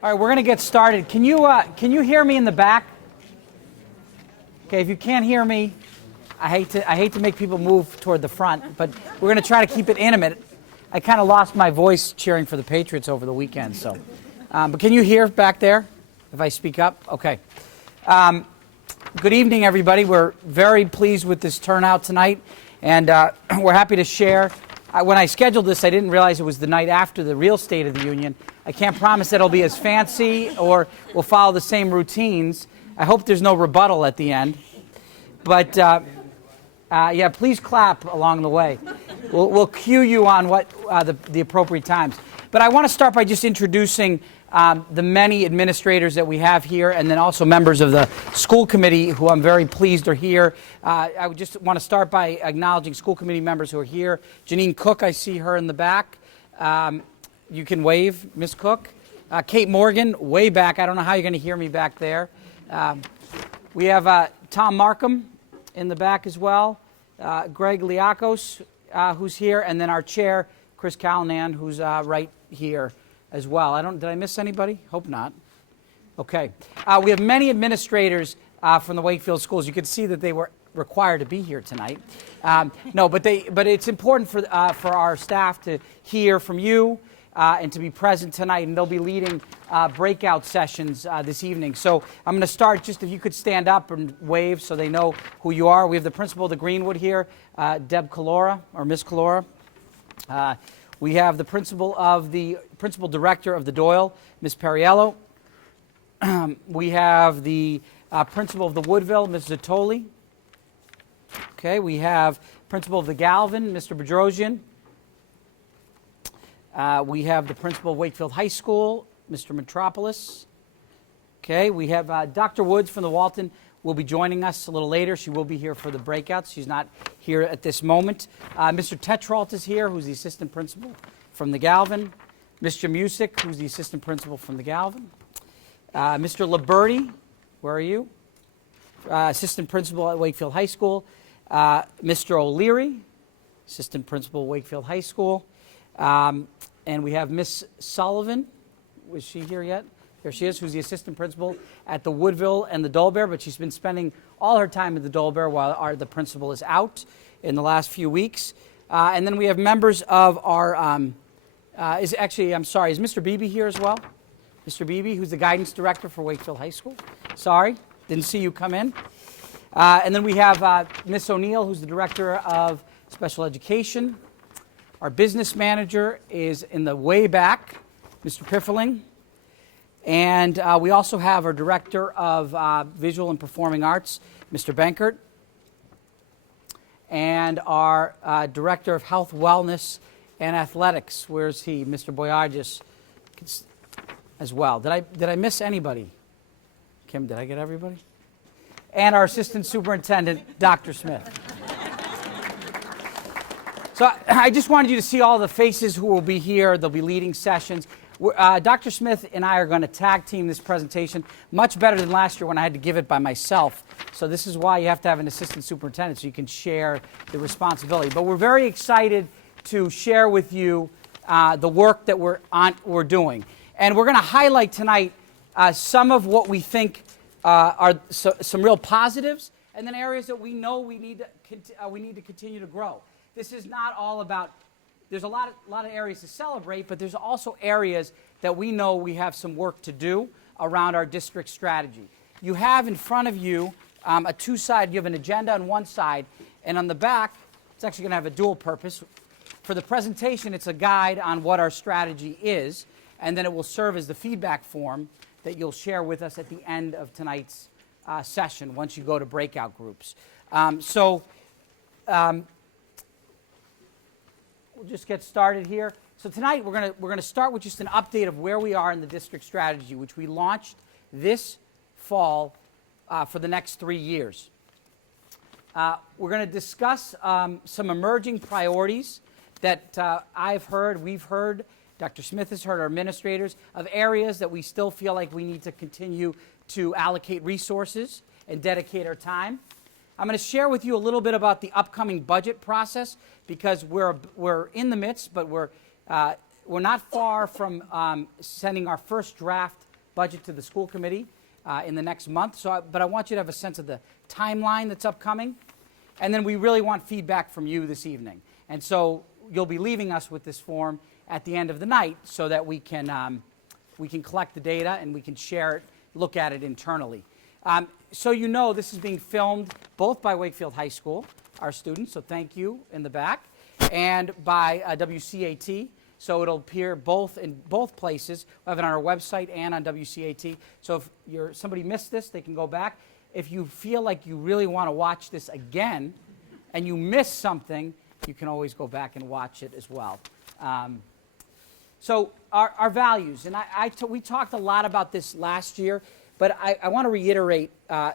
All right, we're going to get started. Can you hear me in the back? Okay, if you can't hear me, I hate to make people move toward the front, but we're going to try to keep it intimate. I kind of lost my voice cheering for the Patriots over the weekend, so. But can you hear back there if I speak up? Okay. Good evening, everybody. We're very pleased with this turnout tonight, and we're happy to share. When I scheduled this, I didn't realize it was the night after the real State of the Union. I can't promise that it'll be as fancy or we'll follow the same routines. I hope there's no rebuttal at the end. But, yeah, please clap along the way. We'll cue you on what the appropriate times. But I want to start by just introducing the many administrators that we have here, and then also members of the school committee who I'm very pleased are here. I would just want to start by acknowledging school committee members who are here. Janine Cook, I see her in the back. You can wave, Miss Cook. Kate Morgan, way back. I don't know how you're going to hear me back there. We have Tom Markham in the back as well. Greg Liakos, who's here, and then our chair, Chris Callanan, who's right here as well. Did I miss anybody? Hope not. Okay. We have many administrators from the Wakefield schools. You can see that they were required to be here tonight. No, but it's important for our staff to hear from you and to be present tonight, and they'll be leading breakout sessions this evening. So I'm going to start, just if you could stand up and wave so they know who you are. We have the principal of the Greenwood here, Deb Calora, or Miss Calora. We have the principal director of the Doyle, Ms. Perriello. We have the principal of the Woodville, Ms. Zottoli. Okay, we have principal of the Galvin, Mr. Bedrosian. We have the principal of Wakefield High School, Mr. Metropolis. Okay, we have Dr. Woods from the Walton will be joining us a little later. She will be here for the breakouts. She's not here at this moment. Mr. Tetrault is here, who's the assistant principal from the Galvin. Mr. Music, who's the assistant principal from the Galvin. Mr. Liberti, where are you? Assistant principal at Wakefield High School. Mr. O'Leary, assistant principal at Wakefield High School. And we have Miss Sullivan. Was she here yet? There she is, who's the assistant principal at the Woodville and the Dolbear, but she's been spending all her time at the Dolbear while the principal is out in the last few weeks. And then we have members of our, is Mr. Beebe here as well? Mr. Beebe, who's the guidance director for Wakefield High School. Sorry, didn't see you come in. And then we have Miss O'Neill, who's the director of special education. Our business manager is in the way back, Mr. Piffeling. And we also have our director of visual and performing arts, Mr. Bankert. And our director of health, wellness, and athletics. Where's he? Mr. Boyargis as well. Did I miss anybody? Kim, did I get everybody? And our assistant superintendent, Dr. Smith. So I just wanted you to see all the faces who will be here. They'll be leading sessions. Dr. Smith and I are going to tag team this presentation much better than last year when I had to give it by myself. So this is why you have to have an assistant superintendent so you can share the responsibility. But we're very excited to share with you the work that we're doing. And we're going to highlight tonight some of what we think are some real positives, and then areas that we know we need to continue to grow. This is not all about, there's a lot of areas to celebrate, but there's also areas that we know we have some work to do around our district strategy. You have in front of you a two-side, you have an agenda on one side, and on the back, it's actually going to have a dual purpose. For the presentation, it's a guide on what our strategy is, and then it will serve as the feedback form that you'll share with us at the end of tonight's session once you go to breakout groups. We'll just get started here. So tonight we're going to start with just an update of where we are in the district strategy, which we launched this fall for the next 3 years. We're going to discuss some emerging priorities that we've heard, Dr. Smith has heard, our administrators, of areas that we still feel like we need to continue to allocate resources and dedicate our time. I'm going to share with you a little bit about the upcoming budget process because we're in the midst, but we're not far from sending our first draft budget to the school committee in the next month. But I want you to have a sense of the timeline that's upcoming. And then we really want feedback from you this evening. And so you'll be leaving us with this form at the end of the night so that we can collect the data and we can share it, look at it internally. So you know this is being filmed both by Wakefield High School, our students, so thank you in the back, and by WCAT. So it'll appear in both places. We'll have it on our website and on WCAT. So if somebody missed this, they can go back. If you feel like you really want to watch this again and you miss something, you can always go back and watch it as well. So our values, and we talked a lot about this last year, but I want to reiterate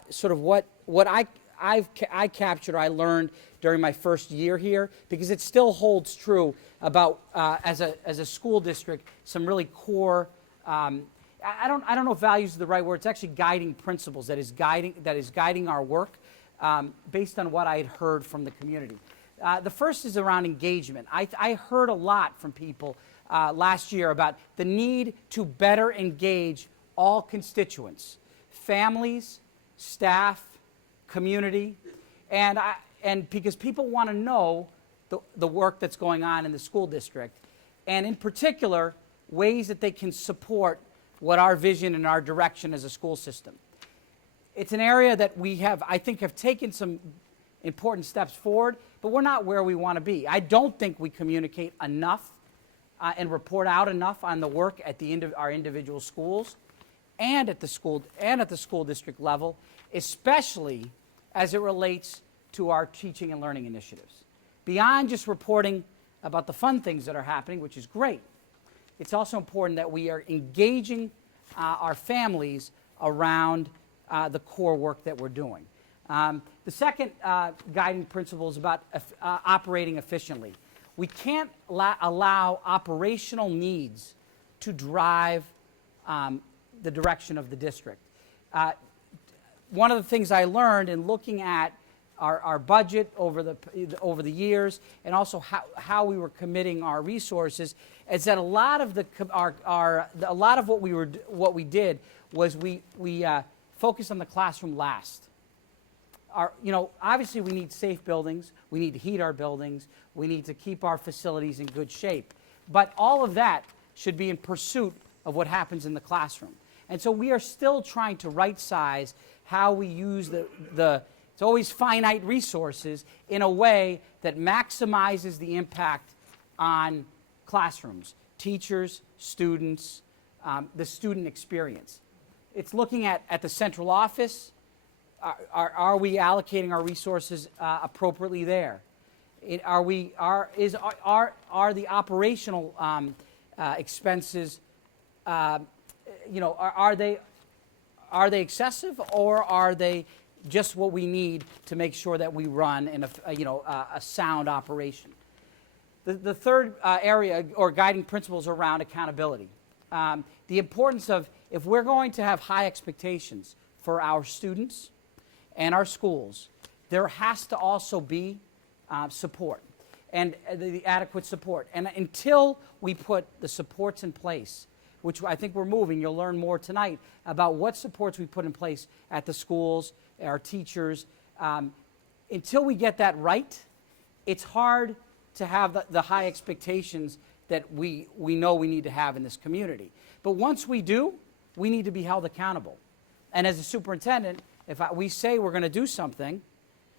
sort of what I captured, I learned during my first year here, because it still holds true about as a school district some really core. I don't know if values is the right word. It's actually guiding principles that is guiding our work based on what I had heard from the community. The first is around engagement. I heard a lot from people last year about the need to better engage all constituents, families, staff, community, and because people want to know the work that's going on in the school district, and in particular, ways that they can support what our vision and our direction as a school system. It's an area that I think have taken some important steps forward, but we're not where we want to be. I don't think we communicate enough and report out enough on the work at our individual schools and at the school district level, especially as it relates to our teaching and learning initiatives. Beyond just reporting about the fun things that are happening, which is great, it's also important that we are engaging our families around the core work that we're doing. The second guiding principle is about operating efficiently. We can't allow operational needs to drive the direction of the district. One of the things I learned in looking at our budget over the years, and also how we were committing our resources, is that a lot of what we did was we focused on the classroom last. Obviously we need safe buildings, we need to heat our buildings, we need to keep our facilities in good shape, but all of that should be in pursuit of what happens in the classroom. And so we are still trying to right size how we use it's always finite resources in a way that maximizes the impact on classrooms, teachers, students, the student experience. It's looking at the central office. Are we allocating our resources appropriately there? Are the operational expenses, are they excessive, or are they just what we need to make sure that we run in a sound operation? The third area or guiding principles around accountability. The importance of, if we're going to have high expectations for our students and our schools, there has to also be support, and the adequate support. And until we put the supports in place, which I think we're moving, you'll learn more tonight about what supports we put in place at the schools, our teachers. Until we get that right, it's hard to have the high expectations that we know we need to have in this community. But once we do, we need to be held accountable. And as a superintendent, if we say we're going to do something,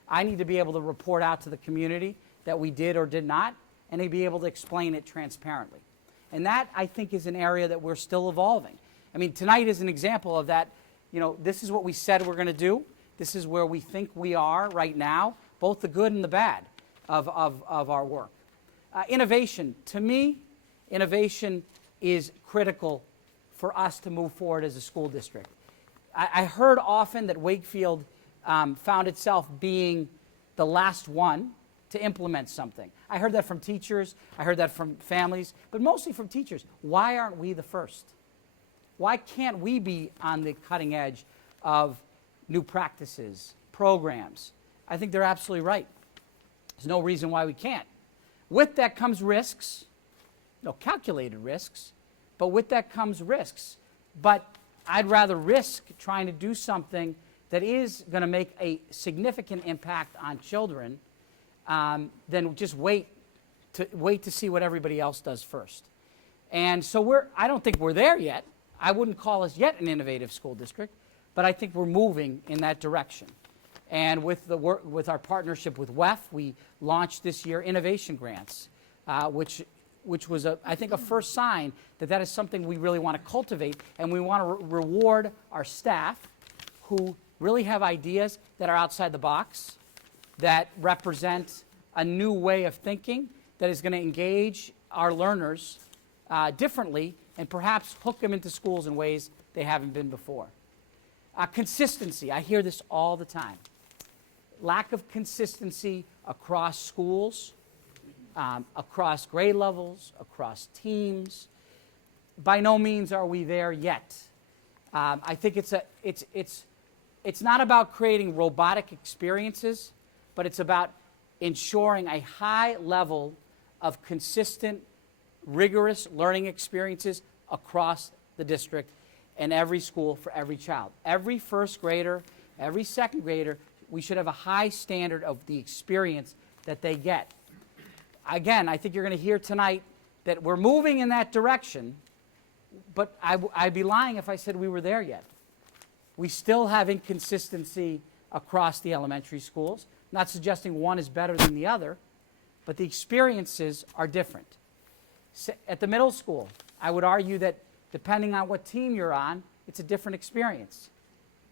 I need to be able to report out to the community that we did or did not, and to be able to explain it transparently. And that, I think, is an area that we're still evolving. I mean, tonight is an example of that. This is what we said we're going to do. This is where we think we are right now, both the good and the bad of our work. Innovation. To me, innovation is critical for us to move forward as a school district. I heard often that Wakefield found itself being the last one to implement something. I heard that from teachers, I heard that from families, but mostly from teachers. Why aren't we the first? Why can't we be on the cutting edge of new practices, programs? I think they're absolutely right. There's no reason why we can't. With that comes risks, calculated risks, but with that comes risks. But I'd rather risk trying to do something that is going to make a significant impact on children than just wait to see what everybody else does first. And so I don't think we're there yet. I wouldn't call us yet an innovative school district, but I think we're moving in that direction. And with our partnership with WEF, we launched this year innovation grants, which was, I think, a first sign that is something we really want to cultivate, and we want to reward our staff who really have ideas that are outside the box, that represent a new way of thinking that is going to engage our learners differently and perhaps hook them into schools in ways they haven't been before. Consistency. I hear this all the time. Lack of consistency across schools, across grade levels, across teams. By no means are we there yet. I think it's not about creating robotic experiences, but it's about ensuring a high level of consistent, rigorous learning experiences across the district and every school for every child. Every first grader, every second grader, we should have a high standard of the experience that they get. Again, I think you're going to hear tonight that we're moving in that direction, but I'd be lying if I said we were there yet. We still have inconsistency across the elementary schools. Not suggesting one is better than the other, but the experiences are different. At the middle school, I would argue that depending on what team you're on, it's a different experience.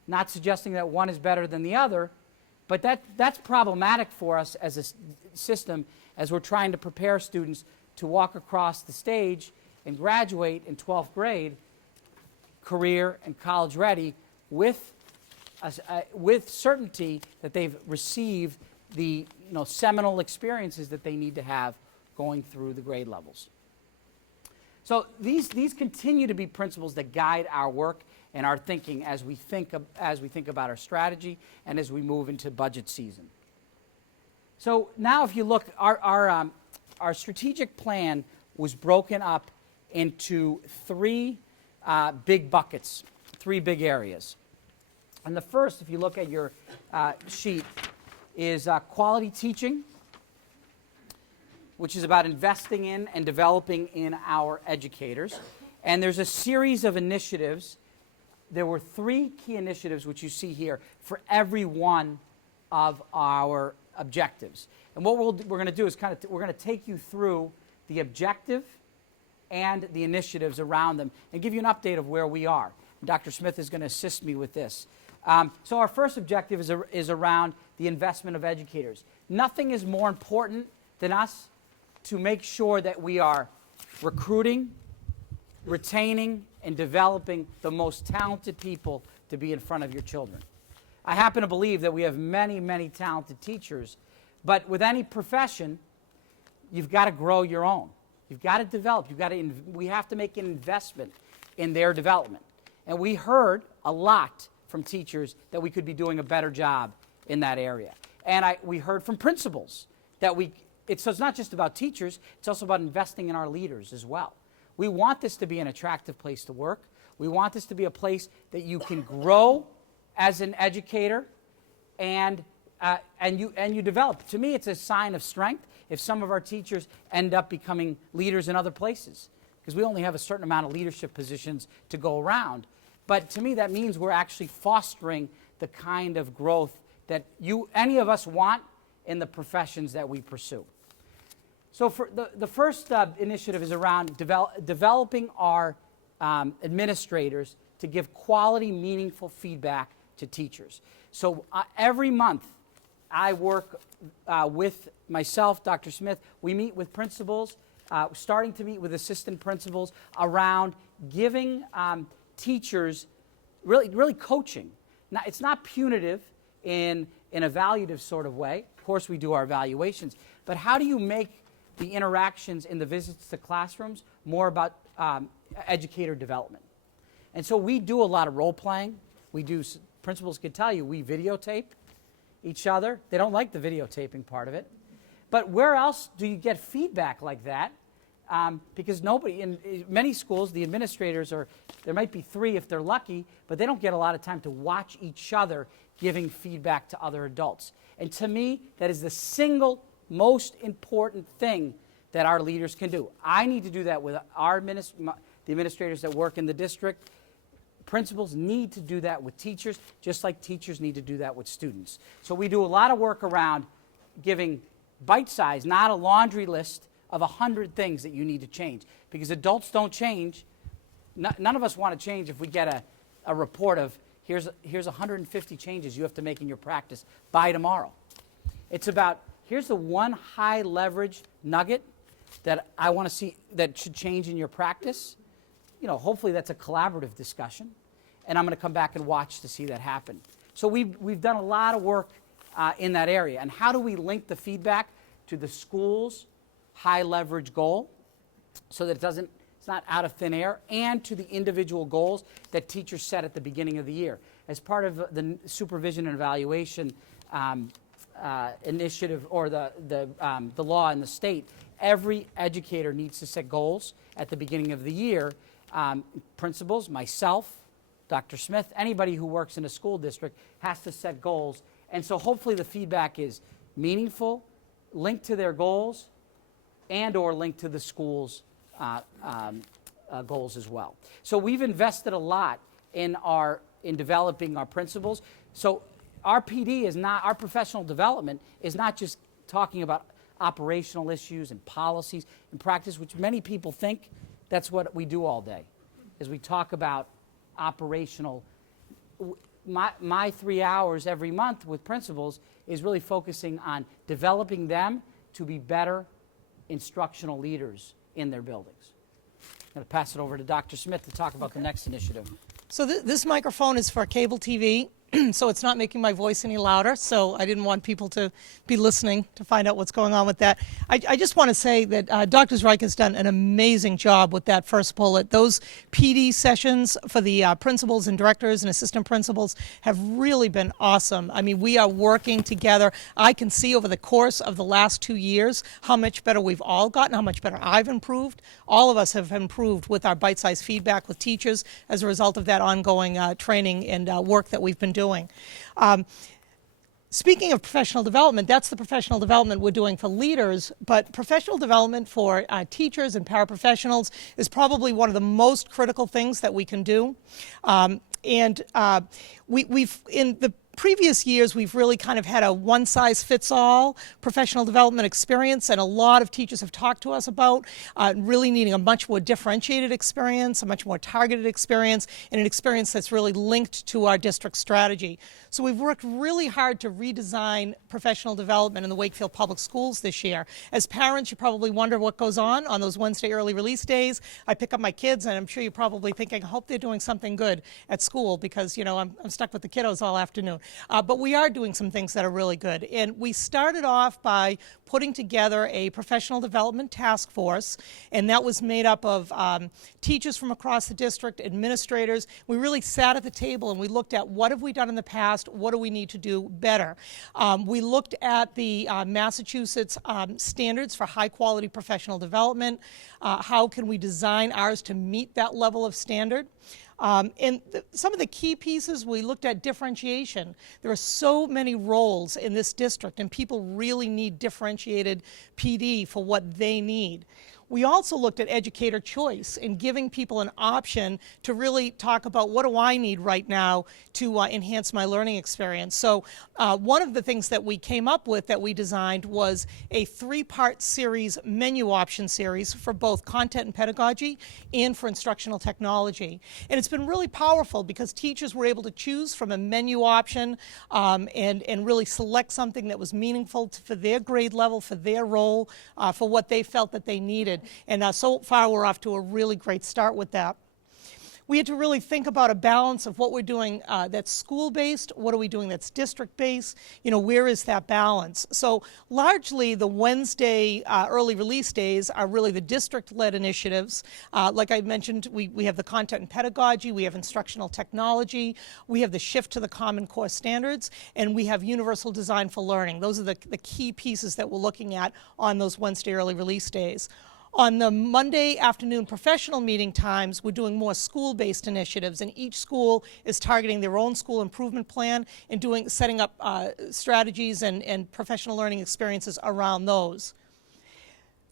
Not suggesting that one is better than the other, but that's problematic for us as a system as we're trying to prepare students to walk across the stage and graduate in 12th grade, career and college ready, with certainty that they've received the seminal experiences that they need to have going through the grade levels. So these continue to be principles that guide our work and our thinking as we think about our strategy and as we move into budget season. So now, if you look, our strategic plan was broken up into three big buckets, three big areas. And the first, if you look at your sheet, is quality teaching, which is about investing in and developing in our educators. And there's a series of initiatives. There were three key initiatives, which you see here, for every one of our objectives. And what we're going to do is we're going to take you through the objective and the initiatives around them and give you an update of where we are. And Dr. Smith is going to assist me with this. So our first objective is around the investment of educators. Nothing is more important than us to make sure that we are recruiting, retaining, and developing the most talented people to be in front of your children. I happen to believe that we have many, many talented teachers, but with any profession, you've got to grow your own. You've got to develop. We have to make an investment in their development. And we heard a lot from teachers that we could be doing a better job in that area. And we heard from principals that so it's not just about teachers, it's also about investing in our leaders as well. We want this to be an attractive place to work. We want this to be a place that you can grow as an educator and you develop. To me, it's a sign of strength if some of our teachers end up becoming leaders in other places, because we only have a certain amount of leadership positions to go around. But to me, that means we're actually fostering the kind of growth that any of us want in the professions that we pursue. So for the first initiative is around developing our administrators to give quality, meaningful feedback to teachers. So every month, I work with myself, Dr. Smith. We meet with principals, starting to meet with assistant principals around giving teachers really coaching. Now, it's not punitive in an evaluative sort of way. Of course, we do our evaluations. But how do you make the interactions in the visits to classrooms more about educator development? And so we do a lot of role playing. Principals could tell you, we videotape each other. They don't like the videotaping part of it. But where else do you get feedback like that because nobody, in many schools, the administrators there might be 3 if they're lucky, but they don't get a lot of time to watch each other giving feedback to other adults. And to me, that is the single most important thing that our leaders can do. I need to do that with the administrators that work in the district. Principals need to do that with teachers, just like teachers need to do that with students. So we do a lot of work around giving bite-size, not a laundry list of 100 things that you need to change. Because adults don't change. None of us want to change if we get a report of, here's 150 changes you have to make in your practice by tomorrow. It's about, here's the one high leverage nugget that I want to see that should change in your practice. Hopefully that's a collaborative discussion, and I'm going to come back and watch to see that happen. So we've done a lot of work in that area. And how do we link the feedback to the school's high leverage goal so that it's not out of thin air, and to the individual goals that teachers set at the beginning of the year? As part of the supervision and evaluation initiative, or the law in the state, every educator needs to set goals at the beginning of the year. Principals, myself, Dr. Smith, anybody who works in a school district has to set goals. And so hopefully the feedback is meaningful, linked to their goals, and or linked to the school's goals as well. So we've invested a lot in developing our principals. So our PD is not, our professional development is not just talking about operational issues and policies and practice, which many people think that's what we do all day, is we talk about operational. My 3 hours every month with principals is really focusing on developing them to be better instructional leaders in their buildings. I'm going to pass it over to Dr. Smith to talk about the next initiative. So this microphone is for cable TV, so it's not making my voice any louder, so I didn't want people to be listening to find out what's going on with that. I just want to say that Dr. Zrike has done an amazing job with that first bullet. Those PD sessions for the principals and directors and assistant principals have really been awesome. I mean, we are working together. I can see over the course of the last 2 years how much better we've all gotten, how much better I've improved. All of us have improved with our bite-sized feedback with teachers as a result of that ongoing training and work that we've been doing. Speaking of professional development, that's the professional development we're doing for leaders, but professional development for teachers and paraprofessionals is probably one of the most critical things that we can do. We've in the previous years, we've really kind of had a one-size-fits-all professional development experience, and a lot of teachers have talked to us about really needing a much more differentiated experience, a much more targeted experience, and an experience that's really linked to our district strategy. So we've worked really hard to redesign professional development in the Wakefield Public Schools this year. As parents, you probably wonder what goes on those Wednesday early release days. I pick up my kids, and I'm sure you're probably thinking, I hope they're doing something good at school, because I'm stuck with the kiddos all afternoon. But we are doing some things that are really good. And we started off by putting together a professional development task force, and that was made up of teachers from across the district, administrators. We really sat at the table and we looked at what have we done in the past, what do we need to do better. We looked at the Massachusetts standards for high quality professional development. How can we design ours to meet that level of standard? Some of the key pieces, we looked at differentiation. There are so many roles in this district, and people really need differentiated PD for what they need. We also looked at educator choice and giving people an option to really talk about, what do I need right now to enhance my learning experience. So one of the things that we came up with, that we designed, was a 3-part series, menu option series, for both content and pedagogy and for instructional technology. And it's been really powerful because teachers were able to choose from a menu option and really select something that was meaningful for their grade level, for their role, for what they felt that they needed. And so far, we're off to a really great start with that. We had to really think about a balance of what we're doing that's school-based, what are we doing that's district-based, where is that balance? So largely the Wednesday early release days are really the district-led initiatives. Like I mentioned, we have the content and pedagogy, we have instructional technology, we have the shift to the Common Core standards, and we have universal design for learning. Those are the key pieces that we're looking at on those Wednesday early release days. On the Monday afternoon professional meeting times, we're doing more school-based initiatives, and each school is targeting their own school improvement plan and setting up strategies and professional learning experiences around those.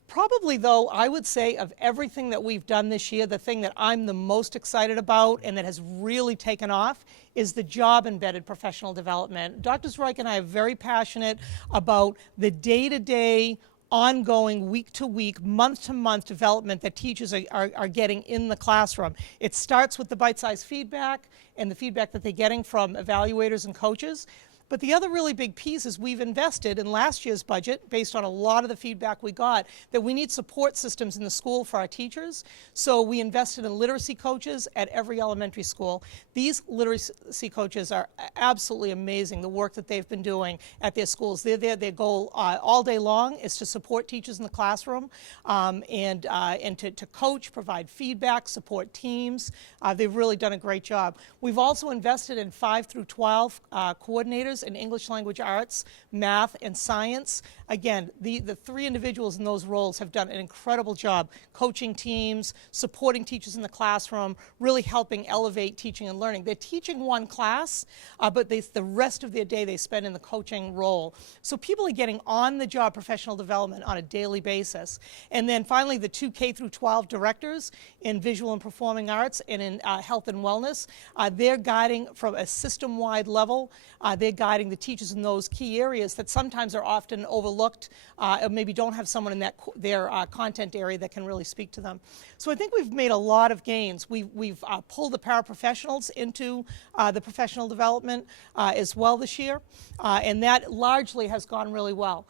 Probably, though, I would say of everything that we've done this year, the thing that I'm the most excited about and that has really taken off is the job-embedded professional development. Dr. Zrike and I are very passionate about the day-to-day, ongoing, week-to-week, month-to-month development that teachers are getting in the classroom. It starts with the bite-sized feedback and the feedback that they're getting from evaluators and coaches. But the other really big piece is we've invested in last year's budget, based on a lot of the feedback we got, that we need support systems in the school for our teachers. So we invested in literacy coaches at every elementary school. These literacy coaches are absolutely amazing, the work that they've been doing at their schools. They're there, their goal all day long is to support teachers in the classroom and to coach, provide feedback, support teams. They've really done a great job. We've also invested in 5 through 12 coordinators in English language arts, math, and science. Again, the 3 individuals in those roles have done an incredible job coaching teams, supporting teachers in the classroom, really helping elevate teaching and learning. They're teaching one class, but the rest of their day they spend in the coaching role. So people are getting on-the-job professional development on a daily basis. And then finally, the 2 K through 12 directors in visual and performing arts and in health and wellness, they're guiding from a system-wide level. They're guiding the teachers in those key areas that sometimes are often overlooked or maybe don't have someone in their content area that can really speak to them. So I think we've made a lot of gains. We've pulled the paraprofessionals into the professional development as well this year, and that largely has gone really well.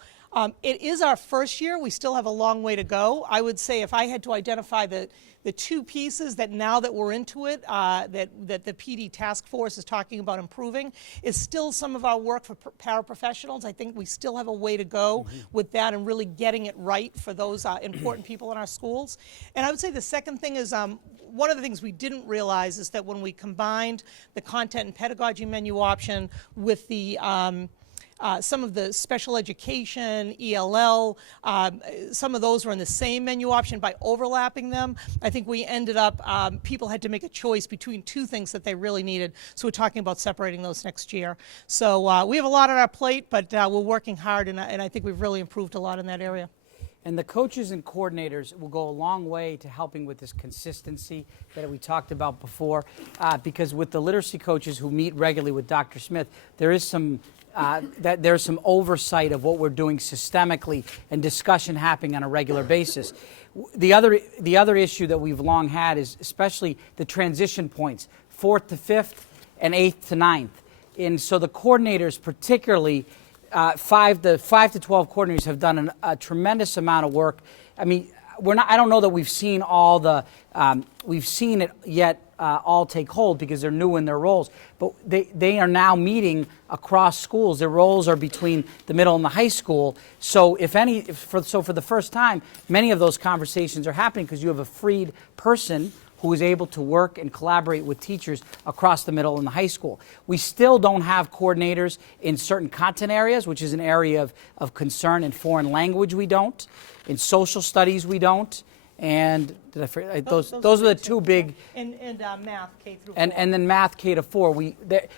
It is our first year. We still have a long way to go. I would say if I had to identify the 2 pieces that now that we're into it, that the PD task force is talking about improving, is still some of our work for paraprofessionals. I think we still have a way to go with that and really getting it right for those important people in our schools. And I would say the second thing is one of the things we didn't realize is that when we combined the content and pedagogy menu option with the some of the special education, ELL, some of those were in the same menu option. By overlapping them, I think we ended up, people had to make a choice between 2 things that they really needed. So we're talking about separating those next year. So we have a lot on our plate, but we're working hard, and I think we've really improved a lot in that area. And the coaches and coordinators will go a long way to helping with this consistency that we talked about before, because with the literacy coaches who meet regularly with Dr. Smith, there is some there's some oversight of what we're doing systemically and discussion happening on a regular basis. The other issue that we've long had is especially the transition points, 4th to 5th and 8th to 9th. And so the coordinators, particularly 5 to 12 coordinators, have done a tremendous amount of work. I mean, I don't know that we've seen all the, we've seen it yet all take hold because they're new in their roles, but they are now meeting across schools. Their roles are between the middle and the high school. So for the first time, many of those conversations are happening because you have a freed person who is able to work and collaborate with teachers across the middle and the high school. We still don't have coordinators in certain content areas, which is an area of concern. In foreign language, we don't. In social studies, we don't. And did I forget? Those are the 2 big. And math, K through 4. And then math, K to 4.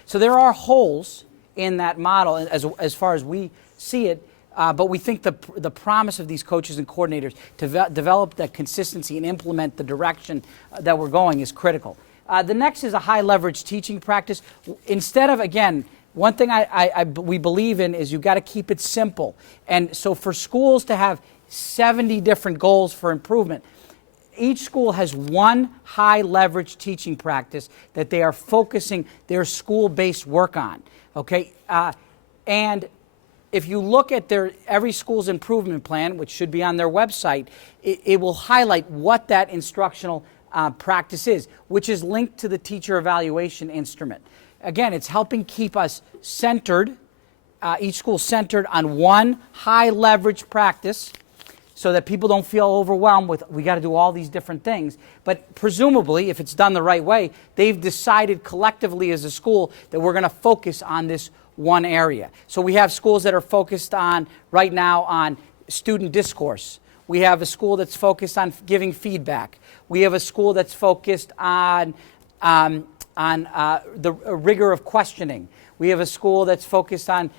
So there are holes in that model as far as we see it. But we think the promise of these coaches and coordinators to develop that consistency and implement the direction that we're going is critical. The next is a high leverage teaching practice. Instead of, again, one thing we believe in is you've got to keep it simple. And so for schools to have 70 different goals for improvement, each school has one high leverage teaching practice that they are focusing their school-based work on. Okay? And if you look at every school's improvement plan, which should be on their website, it will highlight what that instructional practice is, which is linked to the teacher evaluation instrument. Again, it's helping keep us centered, each school centered on one high leverage practice so that people don't feel overwhelmed with, we got to do all these different things. But presumably, if it's done the right way, they've decided collectively as a school that we're going to focus on this one area. So we have schools that are focused on, right now, on student discourse, We have a school that's focused on giving feedback. We have a school that's focused on the rigor of questioning. We have a school that's focused on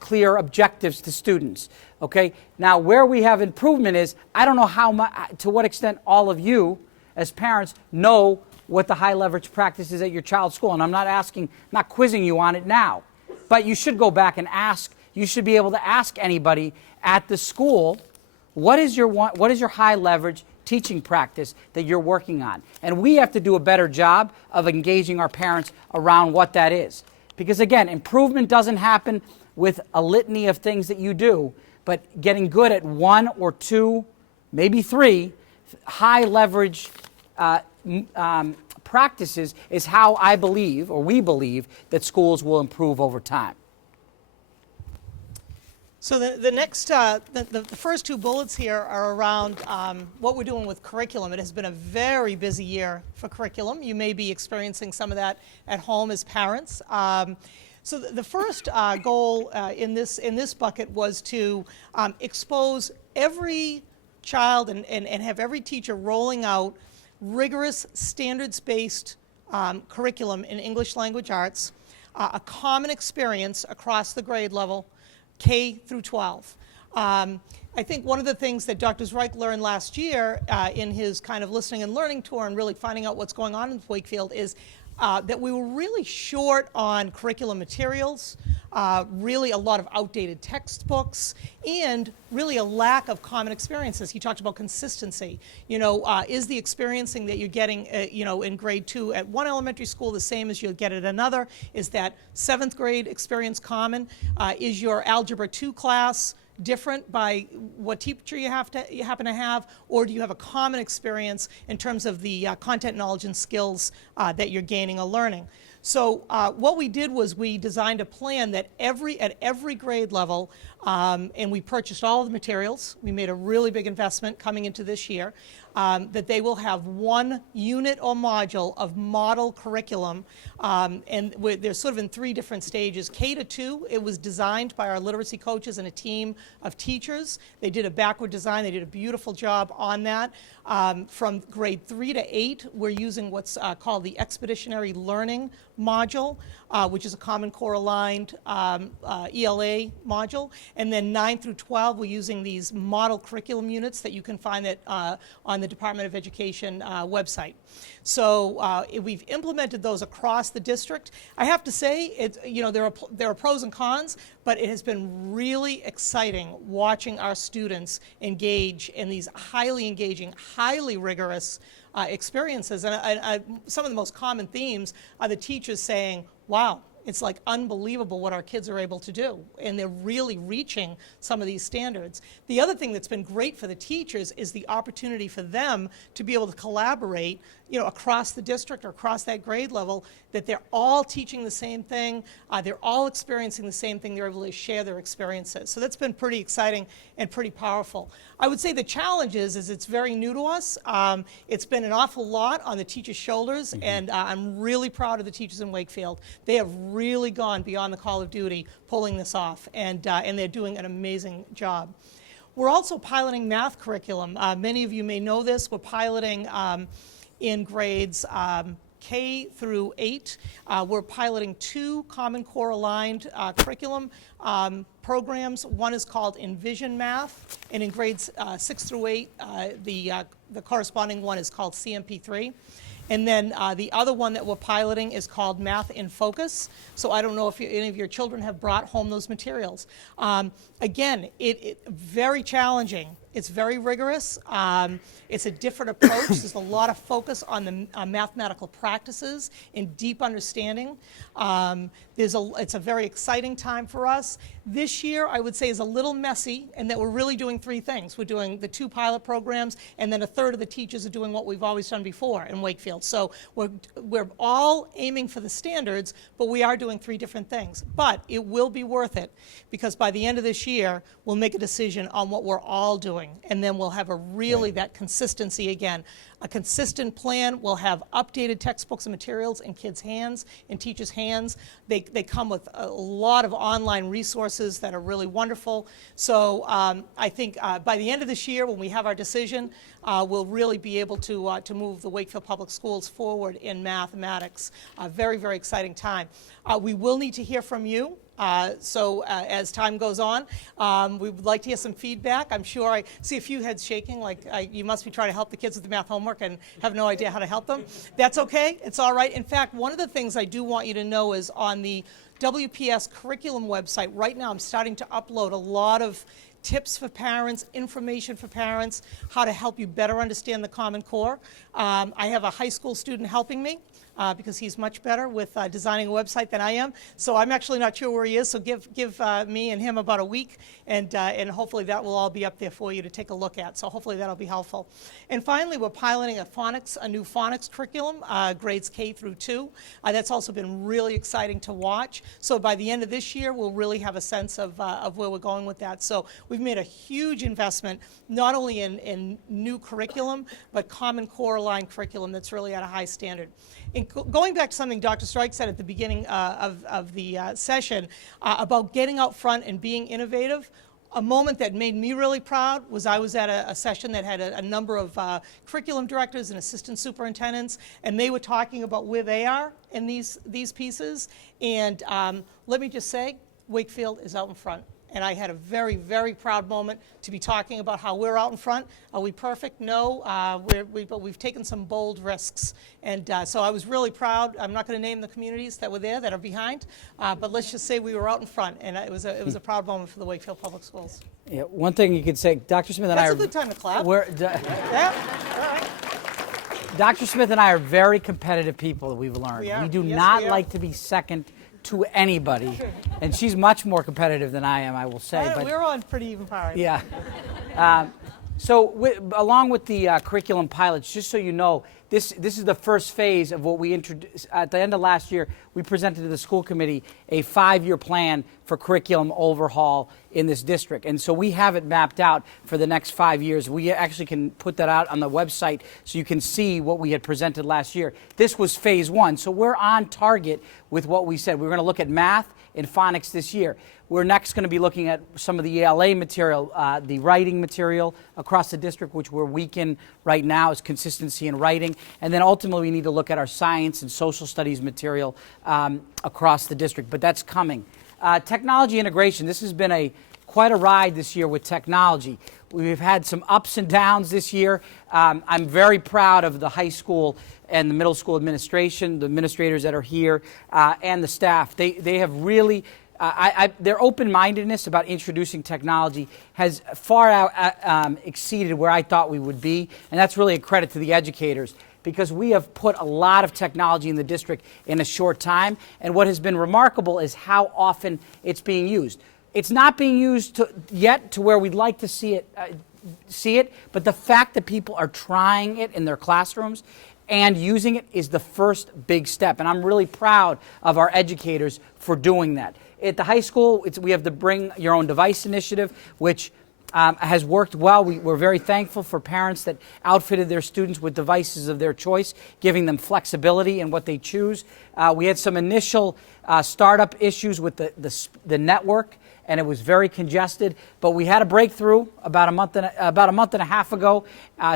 clear objectives to students. Okay. Now, where we have improvement is, I don't know to what extent all of you, as parents, know what the high leverage practice is at your child's school. And I'm not quizzing you on it now. But you should go back and ask. You should be able to ask anybody at the school, what is your high leverage teaching practice that you're working on? And we have to do a better job of engaging our parents around what that is. Because again, improvement doesn't happen with a litany of things that you do, but getting good at one or two, maybe three, high leverage practices is how I believe, or we believe, that schools will improve over time. So the next, the first two bullets here are around what we're doing with curriculum. It has been a very busy year for curriculum. You may be experiencing some of that at home as parents. So the first goal in this bucket was to expose every child and have every teacher rolling out rigorous standards-based curriculum in English language arts, a common experience across the grade level, K through 12. I think one of the things that Dr. Zrike learned last year in his kind of listening and learning tour and really finding out what's going on in Wakefield is that we were really short on curriculum materials, really a lot of outdated textbooks, and really a lack of common experiences. He talked about consistency. Is the experiencing that you're getting, in grade 2 at one elementary school the same as you'll get at another? Is that 7th grade experience common? Is your Algebra 2 class different by what teacher you happen to have, or do you have a common experience in terms of the content knowledge and skills that you're gaining or learning? So what we did was we designed a plan that at every grade level, and we purchased all of the materials. We made a really big investment coming into this year, that they will have one unit or module of model curriculum, and they're sort of in 3 different stages. K to 2, it was designed by our literacy coaches and a team of teachers. They did a backward design. They did a beautiful job on that. From grade 3 to 8, we're using what's called the Expeditionary Learning module, which is a Common Core aligned ELA module. And then 9 through 12, we're using these model curriculum units that you can find on the Department of Education website. So we've implemented those across the district. I have to say, there are pros and cons, but it has been really exciting watching our students engage in these highly engaging, highly rigorous experiences. And some of the most common themes are the teachers saying, wow, it's like unbelievable what our kids are able to do, and they're really reaching some of these standards. The other thing that's been great for the teachers is the opportunity for them to be able to collaborate, across the district or across that grade level, that they're all teaching the same thing, they're all experiencing the same thing, they're able to share their experiences. So that's been pretty exciting and pretty powerful. I would say the challenge is it's very new to us. It's been an awful lot on the teachers' shoulders, and I'm really proud of the teachers in Wakefield. They have really gone beyond the call of duty pulling this off, and they're doing an amazing job. We're also piloting math curriculum. Many of you may know this. We're piloting in grades K through 8. We're piloting 2 Common Core aligned curriculum programs. One is called Envision Math, and in grades 6 through 8, the corresponding one is called CMP3. And then the other one that we're piloting is called Math in Focus. So I don't know if any of your children have brought home those materials. Again, it's very challenging. It's very rigorous. It's a different approach. There's a lot of focus on the mathematical practices and deep understanding. It's a very exciting time for us. This year, I would say, is a little messy in that we're really doing 3 things. We're doing the 2 pilot programs, and then a third of the teachers are doing what we've always done before in Wakefield. So we're all aiming for the standards, but we are doing 3 different things. But it will be worth it, because by the end of this year, we'll make a decision on what we're all doing, and then we'll have that consistency again. A consistent plan. We'll have updated textbooks and materials in kids' hands, in teachers' hands. They come with a lot of online resources that are really wonderful. So I think by the end of this year, when we have our decision, we'll really be able to move the Wakefield Public Schools forward in mathematics. A very, very exciting time. We will need to hear from you. As time goes on, we would like to hear some feedback. I'm sure I see a few heads shaking, like you must be trying to help the kids with the math homework and have no idea how to help them. That's okay. It's all right. In fact, one of the things I do want you to know is on the WPS curriculum website, right now I'm starting to upload a lot of tips for parents, information for parents, how to help you better understand the Common Core. I have a high school student helping me because he's much better with designing a website than I am. So I'm actually not sure where he is, so give me and him about a week, and hopefully that will all be up there for you to take a look at. So hopefully that'll be helpful. And finally, we're piloting a new phonics curriculum, grades K through 2. That's also been really exciting to watch. So by the end of this year, we'll really have a sense of where we're going with that. So we've made a huge investment, not only in new curriculum, but Common Core aligned curriculum that's really at a high standard. And going back to something Dr. Zrike said at the beginning of the session about getting out front and being innovative, a moment that made me really proud was I was at a session that had a number of curriculum directors and assistant superintendents, and they were talking about where they are in these pieces. And let me just say, Wakefield is out in front. And I had a very, very proud moment to be talking about how we're out in front. Are we perfect? No, but we've taken some bold risks. And so I was really proud. I'm not going to name the communities that were there that are behind, but let's just say we were out in front, and it was a proud moment for the Wakefield Public Schools. Yeah, one thing you could say, Dr. Smith and I are... That's a good time to clap. Yeah, all right. Dr. Smith and I are very competitive people, we've learned. We do not like to be second to anybody, and she's much more competitive than I am, I will say. But we're on pretty even par. Yeah. Along with the curriculum pilots, just so you know, this is the first phase of what we introduced. At the end of last year, we presented to the school committee a 5-year plan for curriculum overhaul in this district. And so we have it mapped out for the next 5 years. We actually can put that out on the website so you can see what we had presented last year. This was phase 1, so we're on target with what we said. We're going to look at math and phonics this year. We're next going to be looking at some of the ELA material, the writing material across the district, which we're weak in right now, is consistency in writing. And then ultimately we need to look at our science and social studies material across the district, but that's coming. Technology integration, this has been quite a ride this year with technology. We've had some ups and downs this year. I'm very proud of the high school and the middle school administration, the administrators that are here, and the staff. They have really... their open-mindedness about introducing technology has far out exceeded where I thought we would be, and that's really a credit to the educators, because we have put a lot of technology in the district in a short time, and what has been remarkable is how often it's being used. It's not being used yet to where we'd like to see it, but the fact that people are trying it in their classrooms and using it is the first big step, and I'm really proud of our educators for doing that. At the high school, we have the Bring Your Own Device initiative, which has worked well. We're very thankful for parents that outfitted their students with devices of their choice, giving them flexibility in what they choose. We had some initial startup issues with the network, and it was very congested, but we had a breakthrough about a month and a half ago,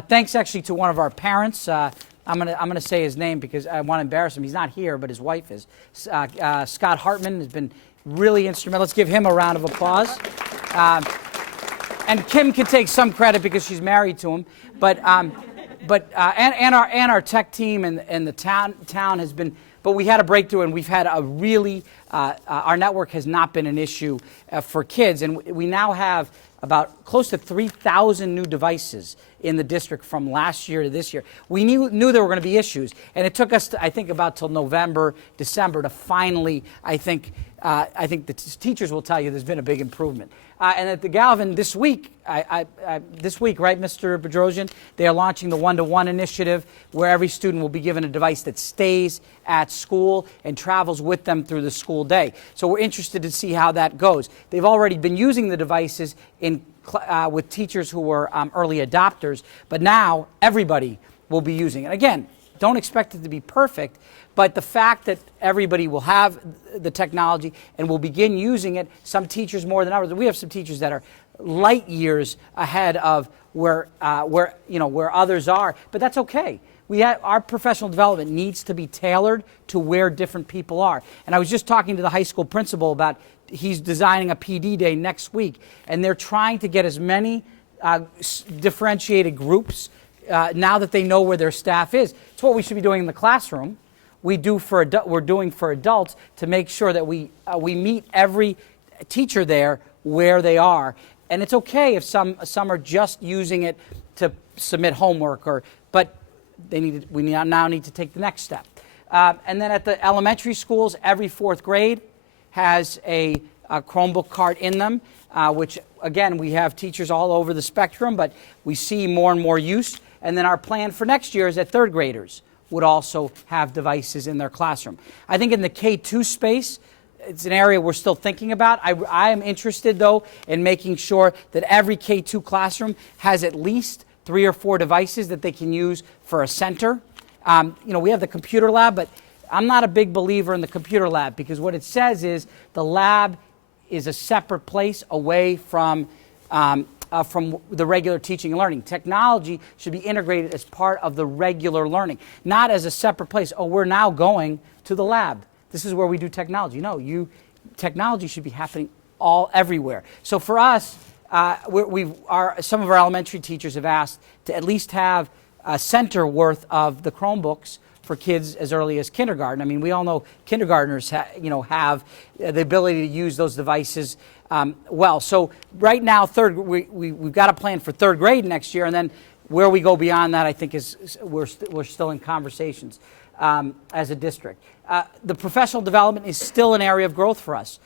thanks actually to one of our parents. I'm gonna say his name because I want to embarrass him. He's not here, but his wife is. Scott Hartman has been really instrumental. Let's give him a round of applause. And Kim can take some credit because she's married to him. But our tech team and the town has been. But we had a breakthrough, and we've had a really. Our network has not been an issue for kids, and we now have about close to 3,000 new devices in the district from last year to this year. We knew there were going to be issues, and it took us, I think, about till November, December to finally, I think the teachers will tell you there's been a big improvement. And at the Galvin this week, this week, right, Mr. Bedrosian, they are launching the one-to-one initiative where every student will be given a device that stays at school and travels with them through the school day. So we're interested to see how that goes. They've already been using the devices with teachers who were early adopters, but now everybody will be using it. Again, don't expect it to be perfect, but the fact that everybody will have the technology and will begin using it, some teachers more than others. We have some teachers that are light years ahead of where others are, but that's okay. Our professional development needs to be tailored to where different people are. And I was just talking to the high school principal about he's designing a PD day next week, and they're trying to get as many differentiated groups now that they know where their staff is. It's what we should be doing in the classroom. We're doing for adults to make sure that we meet every teacher there where they are. And it's okay if some are just using it to submit homework, but we now need to take the next step. And then at the elementary schools, every fourth grade has a Chromebook cart in them, which, again, we have teachers all over the spectrum, but we see more and more use. And then our plan for next year is that third graders would also have devices in their classroom. I think in the K-2 space, it's an area we're still thinking about. I am interested, though, in making sure that every K-2 classroom has at least 3 or 4 devices that they can use for a center. We have the computer lab, but I'm not a big believer in the computer lab because what it says is the lab is a separate place away from the regular teaching and learning. Technology should be integrated as part of the regular learning, not as a separate place. Oh, we're now going to the lab. This is where we do technology. No, technology should be happening everywhere. So for us, some of our elementary teachers have asked to at least have a center worth of the Chromebooks for kids as early as kindergarten. I mean, we all know kindergartners have the ability to use those devices well. So right now, we've got a plan for third grade next year, and then where we go beyond that, I think we're still in conversations as a district. The professional development is still an area of growth for us.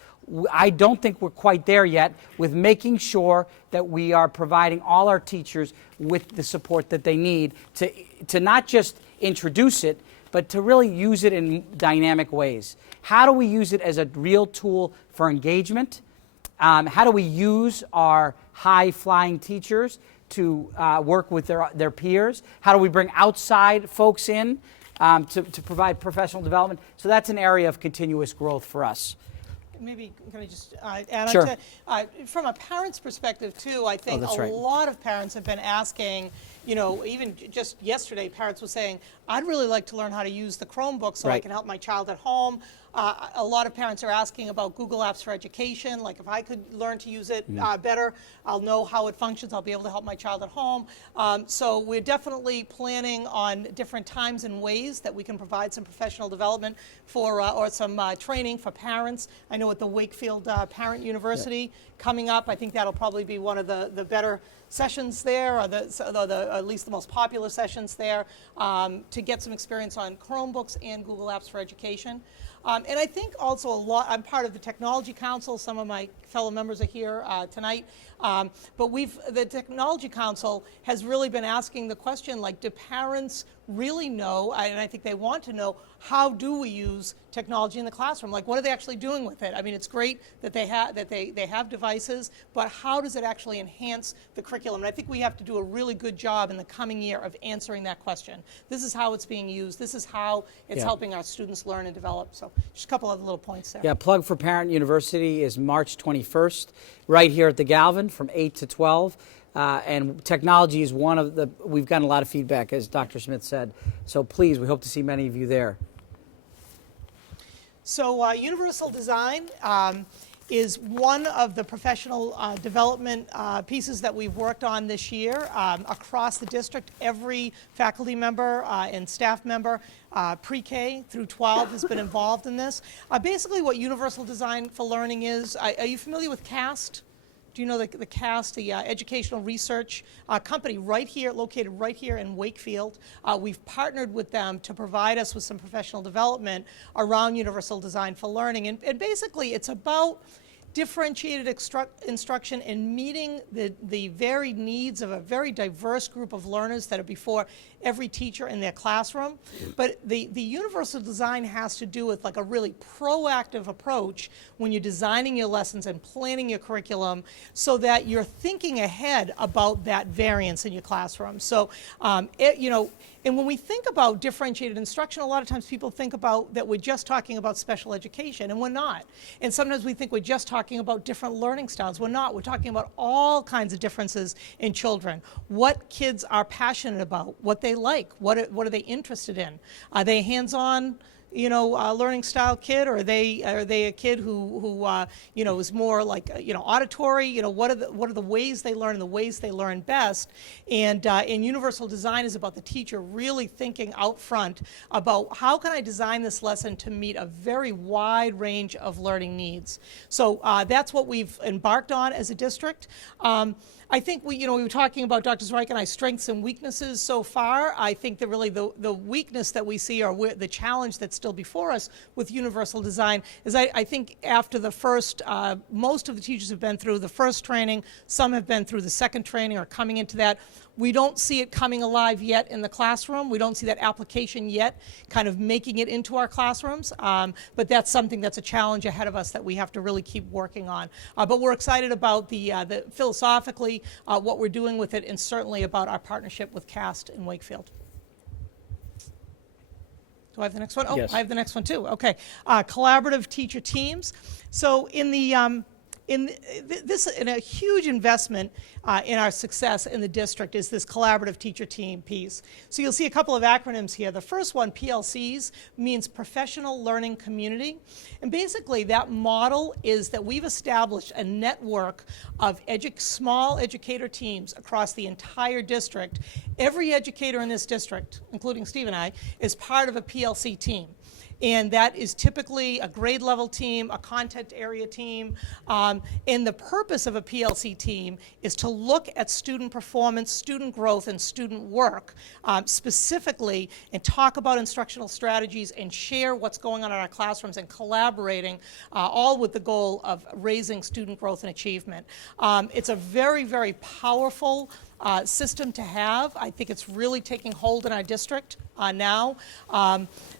I don't think we're quite there yet with making sure that we are providing all our teachers with the support that they need to not just introduce it, but to really use it in dynamic ways. How do we use it as a real tool for engagement? How do we use our high-flying teachers to work with their peers? How do we bring outside folks in to provide professional development? So that's an area of continuous growth for us. Maybe can I just add Sure. on to, from a parent's perspective too, I think a lot of parents have been asking, even just yesterday, parents were saying, I'd really like to learn how to use the Chromebook so I can help my child at home. A lot of parents are asking about Google Apps for Education, like if I could learn to use it better, I'll know how it functions, I'll be able to help my child at home. So we're definitely planning on different times and ways that we can provide some professional development for, or some training for parents. I know at the Wakefield Parent University coming up, I think that'll probably be one of the better sessions there, or at least the most popular sessions there, to get some experience on Chromebooks and Google Apps for Education. And I think also I'm part of the Technology Council. Some of my fellow members are here tonight. But the Technology Council has really been asking the question, like, do parents really know, and I think they want to know, how do we use technology in the classroom? Like, what are they actually doing with it? I mean, it's great that they have devices, but how does it actually enhance the curriculum? And I think we have to do a really good job in the coming year of answering that question. This is how it's being used. This is how it's helping our students learn and develop. So just a couple of little points there. Yeah, plug for Parent University is March 21st, right here at the Galvin from 8 to 12. And technology is we've gotten a lot of feedback, as Dr. Smith said. So please, we hope to see many of you there. So universal design is one of the professional development pieces that we've worked on this year across the district. Every faculty member and staff member, pre-K through 12, has been involved in this. Basically what universal design for learning is, are you familiar with CAST? Do you know the CAST, the educational research company located right here in Wakefield? We've partnered with them to provide us with some professional development around universal design for learning. And basically it's about differentiated instruction and meeting the varied needs of a very diverse group of learners that are before every teacher in their classroom. But the universal design has to do with like a really proactive approach when you're designing your lessons and planning your curriculum so that you're thinking ahead about that variance in your classroom. So, And when we think about differentiated instruction, a lot of times people think about that we're just talking about special education, and we're not. And sometimes we think we're just talking about different learning styles. We're not. We're talking about all kinds of differences in children. What kids are passionate about, what they like, what are they interested in? Are they hands-on, learning style kid, or are they a kid who is more like auditory? What are the ways they learn and the ways they learn best? And universal design is about the teacher really thinking out front about how can I design this lesson to meet a very wide range of learning needs. So that's what we've embarked on as a district. I think we were talking about Dr. Zrike and I strengths and weaknesses so far. I think that really the weakness that we see, or the challenge that's still before us with universal design, is I think after the first, most of the teachers have been through the first training, some have been through the second training or coming into that. We don't see it coming alive yet in the classroom. We don't see that application yet kind of making it into our classrooms. But that's something that's a challenge ahead of us that we have to really keep working on. But we're excited about the philosophically what we're doing with it, and certainly about our partnership with CAST in Wakefield. Do I have the next one? Oh, yes. I have the next one too. Okay. Collaborative teacher teams. So in a huge investment in our success in the district is this collaborative teacher team piece. So you'll see a couple of acronyms here. The first one, PLCs, means Professional Learning Community. And basically that model is that we've established a network of small educator teams across the entire district. Every educator in this district, including Steve and I, is part of a PLC team. And that is typically a grade level team, a content area team. And the purpose of a PLC team is to look at student performance, student growth, and student work specifically, and talk about instructional strategies and share what's going on in our classrooms and collaborating, all with the goal of raising student growth and achievement. It's a very, very powerful system to have. I think it's really taking hold in our district now.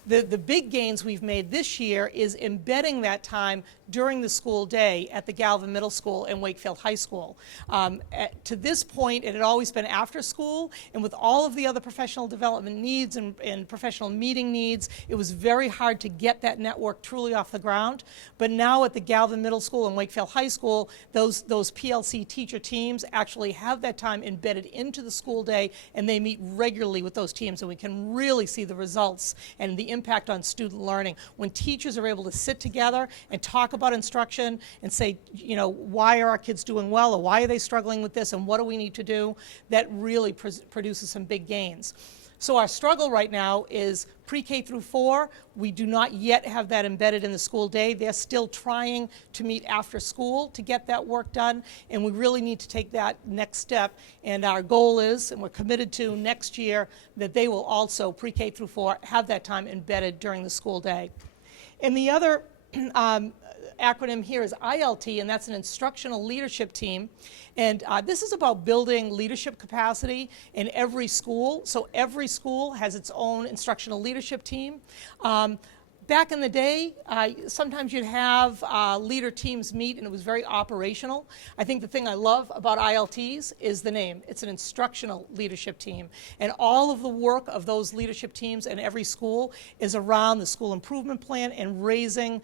The big gains we've made this year is embedding that time during the school day at the Galvin Middle School and Wakefield High School. To this point, it had always been after school, and with all of the other professional development needs and professional meeting needs, it was very hard to get that network truly off the ground. But now at the Galvin Middle School and Wakefield High School, those PLC teacher teams actually have that time embedded into the school day, and they meet regularly with those teams, and we can really see the results and the impact on student learning. When teachers are able to sit together and talk about instruction and say, why are our kids doing well, or why are they struggling with this, and what do we need to do, that really produces some big gains. So our struggle right now is pre-K through 4. We do not yet have that embedded in the school day. They're still trying to meet after school to get that work done, and we really need to take that next step. And our goal is, and we're committed to next year, that they will also, pre-K through 4, have that time embedded during the school day. And the other acronym here is ILT, and that's an instructional leadership team. And this is about building leadership capacity in every school. So every school has its own instructional leadership team. Back in the day, sometimes you'd have leader teams meet, and it was very operational. I think the thing I love about ILTs is the name. It's an instructional leadership team. And all of the work of those leadership teams in every school is around the school improvement plan and raising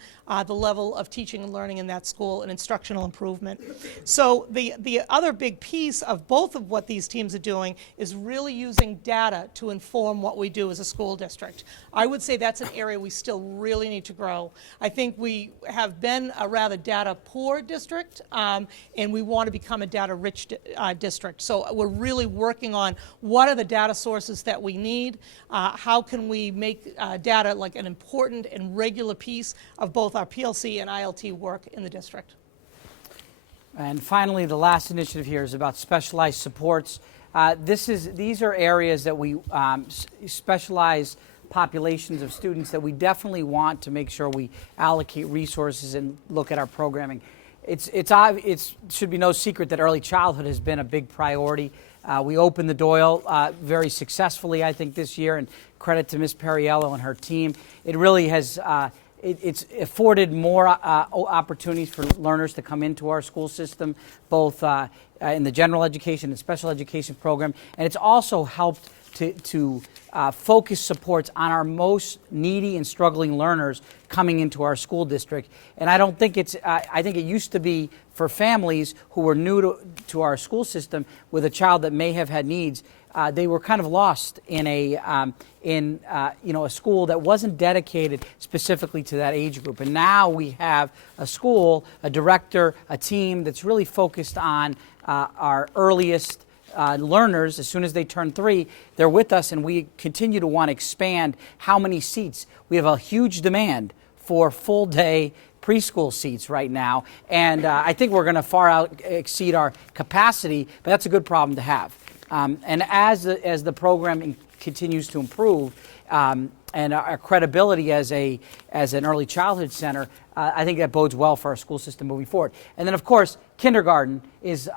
the level of teaching and learning in that school and instructional improvement. So the other big piece of both of what these teams are doing is really using data to inform what we do as a school district. I would say that's an area we still really need to grow. I think we have been a rather data poor district, and we want to become a data rich district. So we're really working on what are the data sources that we need, how can we make data like an important and regular piece of both our PLC and ILT work in the district. And finally, the last initiative here is about specialized supports. These are areas that we specialize populations of students that we definitely want to make sure we allocate resources and look at our programming. It should be no secret that early childhood has been a big priority. We opened the Doyle very successfully, I think, this year, and credit to Ms. Perriello and her team. It really has it's afforded more opportunities for learners to come into our school system, both in the general education and special education program, and it's also helped to focus supports on our most needy and struggling learners coming into our school district. And I don't think it's, I think it used to be for families who were new to our school system with a child that may have had needs, they were kind of lost in a school that wasn't dedicated specifically to that age group. And now we have a school, a director, a team that's really focused on our earliest learners. As soon as they turn 3, they're with us, and we continue to want to expand how many seats. We have a huge demand for full-day preschool seats right now, and I think we're going to far exceed our capacity, but that's a good problem to have. And as the program continues to improve, and our credibility as an early childhood center, I think that bodes well for our school system moving forward. And then, of course, kindergarten is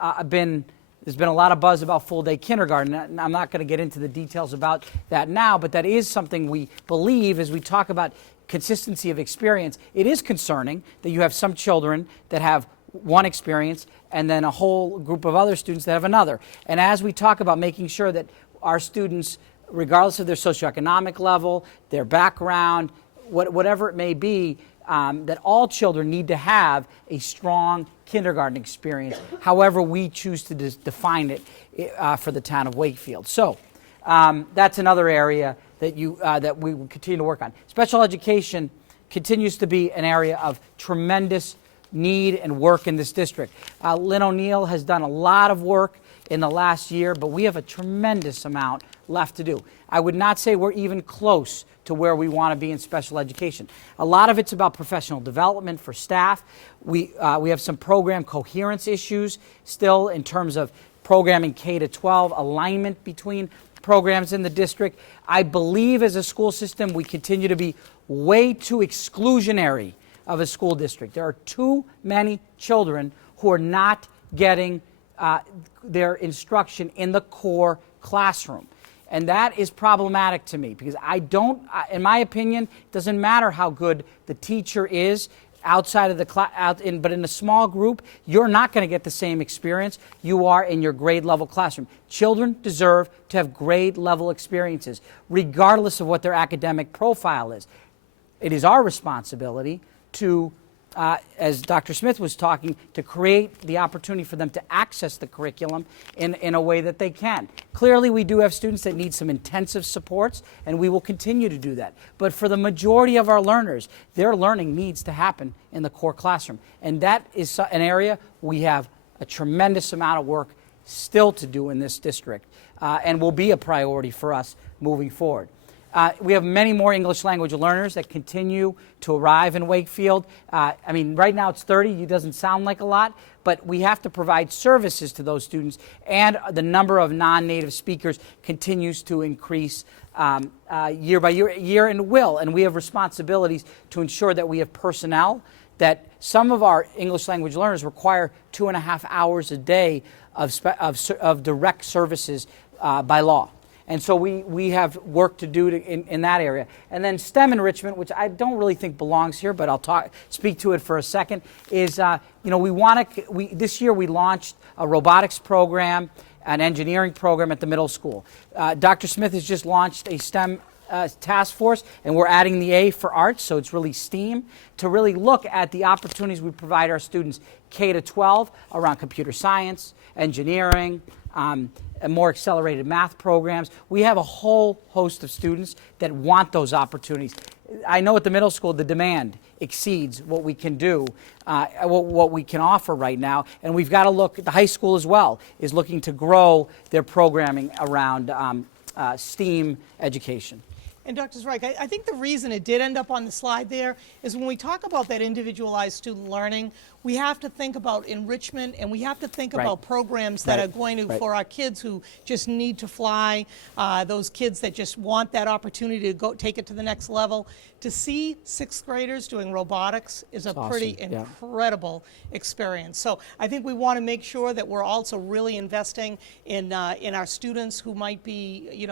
there's been a lot of buzz about full-day kindergarten. I'm not going to get into the details about that now, but that is something we believe as we talk about consistency of experience. It is concerning that you have some children that have one experience and then a whole group of other students that have another. And as we talk about making sure that our students, regardless of their socioeconomic level, their background, whatever it may be, that all children need to have a strong kindergarten experience, however we choose to define it for the town of Wakefield. So that's another area that we will continue to work on. Special education continues to be an area of tremendous need and work in this district. Lynn O'Neill has done a lot of work in the last year, but we have a tremendous amount left to do. I would not say we're even close to where we want to be in special education. A lot of it's about professional development for staff. We have some program coherence issues still in terms of programming K-12, alignment between programs in the district. I believe as a school system we continue to be way too exclusionary of a school district. There are too many children who are not getting their instruction in the core classroom. And that is problematic to me because in my opinion, it doesn't matter how good the teacher is outside of the class, but in a small group, you're not going to get the same experience you are in your grade level classroom. Children deserve to have grade level experiences, regardless of what their academic profile is. It is our responsibility to, as Dr. Smith was talking, to create the opportunity for them to access the curriculum in a way that they can. Clearly, we do have students that need some intensive supports, and we will continue to do that. But for the majority of our learners, their learning needs to happen in the core classroom. And that is an area we have a tremendous amount of work still to do in this district, and will be a priority for us moving forward. We have many more English language learners that continue to arrive in Wakefield. I mean, right now it's 30. It doesn't sound like a lot, but we have to provide services to those students, and the number of non-native speakers continues to increase year by year, and will. And we have responsibilities to ensure that we have personnel, that some of our English language learners require 2.5 hours a day of direct services by law. And so we have work to do in that area. And then STEM enrichment, which I don't really think belongs here, but I'll speak to it for a second, is, this year we launched a robotics program, an engineering program at the middle school. Dr. Smith has just launched a STEM task force, and we're adding the A for arts, so it's really STEAM, to really look at the opportunities we provide our students K-12 around computer science, engineering, and more accelerated math programs. We have a whole host of students that want those opportunities. I know at the middle school the demand exceeds what we can do, what we can offer right now, and we've got to look at the high school as well, is looking to grow their programming around STEAM education. And Dr. Zrike, I think the reason it did end up on the slide there is when we talk about that individualized student learning, we have to think about enrichment, and we have to think about programs that are going to, for our kids who just need to fly, those kids that just want that opportunity to go take it to the next level. To see 6th graders doing robotics is a pretty incredible experience. So I think we want to make sure that we're also really investing in our students who might be,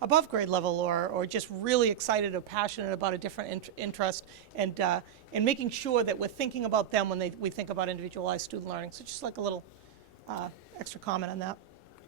above grade level or just really excited or passionate about a different interest, and making sure that we're thinking about them when we think about individualized student learning. So just like a little extra comment on that.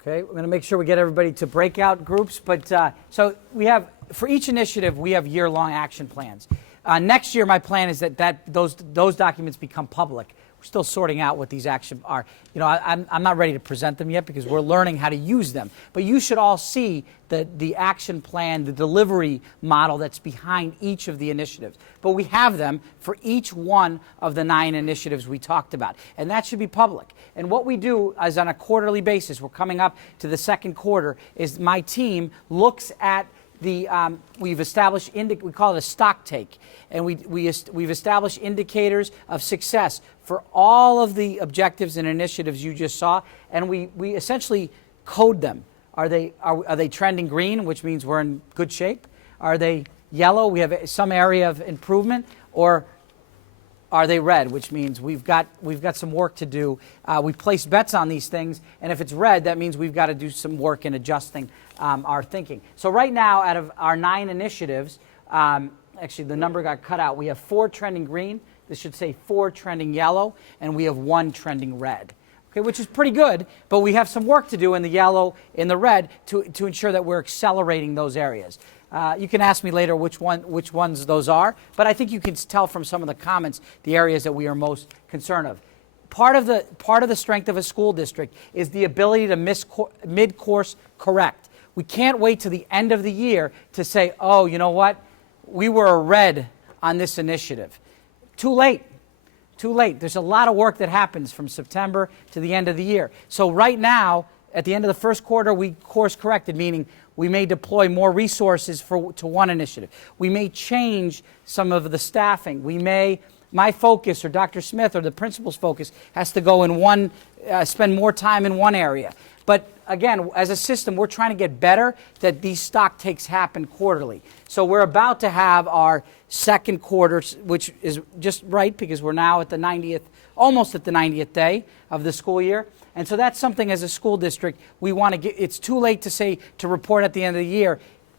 Okay, we're going to make sure we get everybody to breakout groups. But so we have, for each initiative, we have year-long action plans. Next year, my plan is that those documents become public. We're still sorting out what these actions are. You know, I'm not ready to present them yet because we're learning how to use them. But you should all see the action plan, the delivery model that's behind each of the initiatives. But we have them for each one of the 9 initiatives we talked about. And that should be public. And what we do is on a quarterly basis, we're coming up to the second quarter, is my team looks at we've established, we call it a stock take, and we've established indicators of success for all of the objectives and initiatives you just saw, and we essentially code them. Are they trending green, which means we're in good shape? Are they yellow, we have some area of improvement? Or are they red, which means we've got some work to do? We place bets on these things, and if it's red, that means we've got to do some work in adjusting our thinking. So right now, out of our 9 initiatives, actually the number got cut out. We have 4 trending green. This should say 4 trending yellow, and we have 1 trending red. Okay, which is pretty good, but we have some work to do in the yellow, in the red, to ensure that we're accelerating those areas. You can ask me later which ones those are, but I think you can tell from some of the comments the areas that we are most concerned of. Part of the strength of a school district is the ability to mid-course correct. We can't wait to the end of the year to say, oh, you know what, we were a red on this initiative. Too late. Too late. There's a lot of work that happens from September to the end of the year. So right now, at the end of the first quarter, we course corrected, meaning we may deploy more resources to one initiative. We may change some of the staffing. My focus, or Dr. Smith or the principal's focus, has to go in spend more time in one area. But again, as a system, we're trying to get better that these stock takes happen quarterly. So we're about to have our second quarter, which is just right because we're now at the 90th, almost at the 90th day of the school year. And so that's something as a school district we want to get. It's too late to report at the end of the year,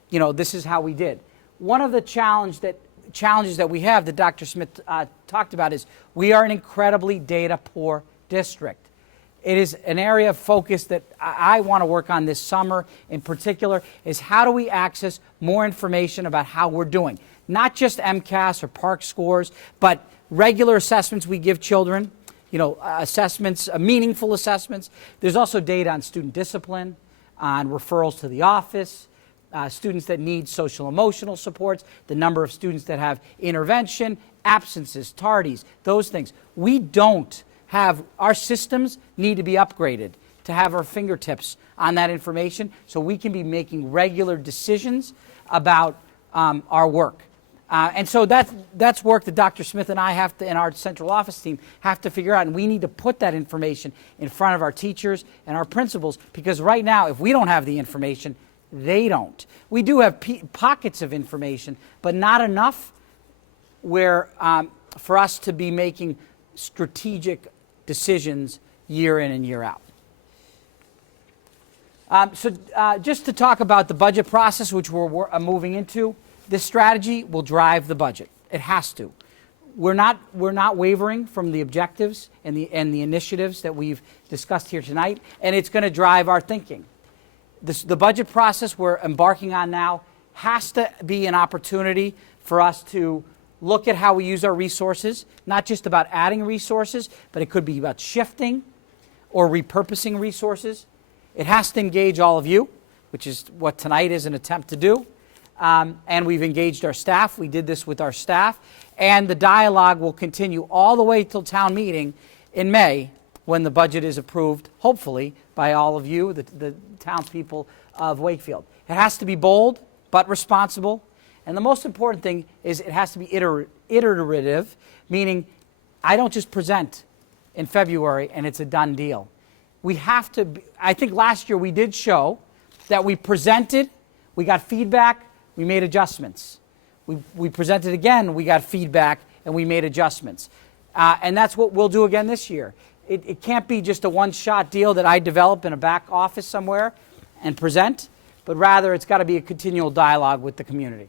you know, this is how we did. One of the challenges that we have that Dr. Smith talked about is we are an incredibly data poor district. It is an area of focus that I want to work on this summer in particular, is how do we access more information about how we're doing? Not just MCAS or PARCC scores, but regular assessments we give children, you know, assessments, meaningful assessments. There's also data on student discipline, on referrals to the office, students that need social emotional supports, the number of students that have intervention, absences, tardies, those things. Our systems need to be upgraded to have our fingertips on that information so we can be making regular decisions about our work. And so that's work that Dr. Smith and I and our central office team have to figure out, and we need to put that information in front of our teachers and our principals, because right now, if we don't have the information, they don't. We do have pockets of information, but not enough for us to be making strategic decisions year in and year out. Just to talk about the budget process, which we're moving into, this strategy will drive the budget. It has to. We're not wavering from the objectives and the initiatives that we've discussed here tonight, and it's going to drive our thinking. The budget process we're embarking on now has to be an opportunity for us to look at how we use our resources, not just about adding resources, but it could be about shifting or repurposing resources. It has to engage all of you, which is what tonight is an attempt to do. And we've engaged our staff. We did this with our staff. And the dialogue will continue all the way till town meeting in May, when the budget is approved, hopefully, by all of you, the townspeople of Wakefield. It has to be bold, but responsible. And the most important thing is it has to be iterative, meaning I don't just present in February and it's a done deal. We have to, I think last year we did show that we presented, we got feedback, we made adjustments. We presented again, we got feedback, and we made adjustments. And that's what we'll do again this year. It can't be just a one-shot deal that I develop in a back office somewhere and present, but rather it's got to be a continual dialogue with the community.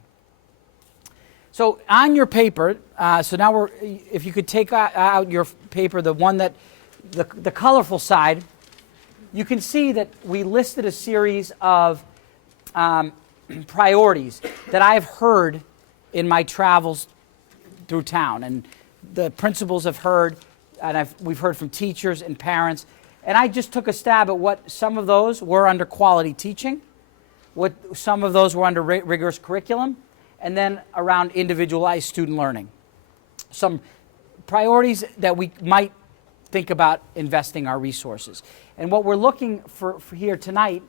So on your paper, so now if you could take out your paper, the one that, the colorful side, you can see that we listed a series of priorities that I've heard in my travels through town, and the principals have heard, and we've heard from teachers and parents, and I just took a stab at what some of those were under quality teaching, what some of those were under rigorous curriculum, and then around individualized student learning. Some priorities that we might think about investing our resources. And what we're looking for here tonight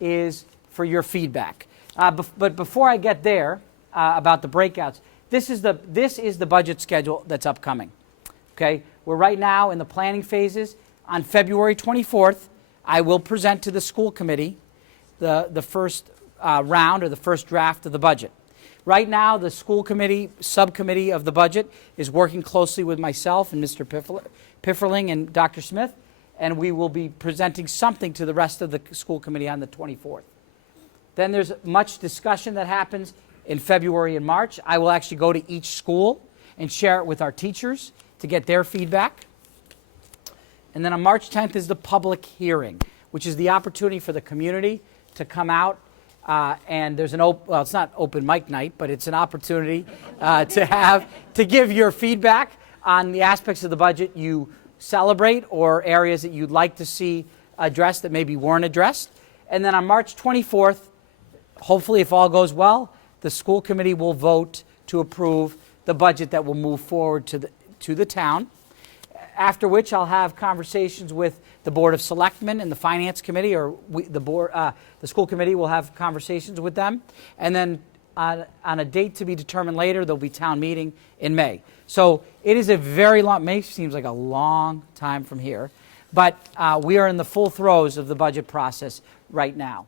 is for your feedback. But before I get there, about the breakouts, this is the budget schedule that's upcoming. Okay, we're right now in the planning phases. On February 24th, I will present to the school committee the first round or the first draft of the budget. Right now, the school committee subcommittee of the budget is working closely with myself and Mr. Pifferling and Dr. Smith, and we will be presenting something to the rest of the school committee on the 24th. Then there's much discussion that happens in February and March. I will actually go to each school and share it with our teachers to get their feedback. And then on March 10th is the public hearing, which is the opportunity for the community to come out. And there's well, it's not open mic night, but it's an opportunity to give your feedback on the aspects of the budget you celebrate or areas that you'd like to see addressed that maybe weren't addressed. And then on March 24th, hopefully if all goes well, the school committee will vote to approve the budget that will move forward to the town. After which I'll have conversations with the Board of Selectmen and the Finance Committee, or the school committee will have conversations with them. And then on a date to be determined later, there'll be town meeting in May. So it is a very long, May seems like a long time from here, but we are in the full throes of the budget process right now.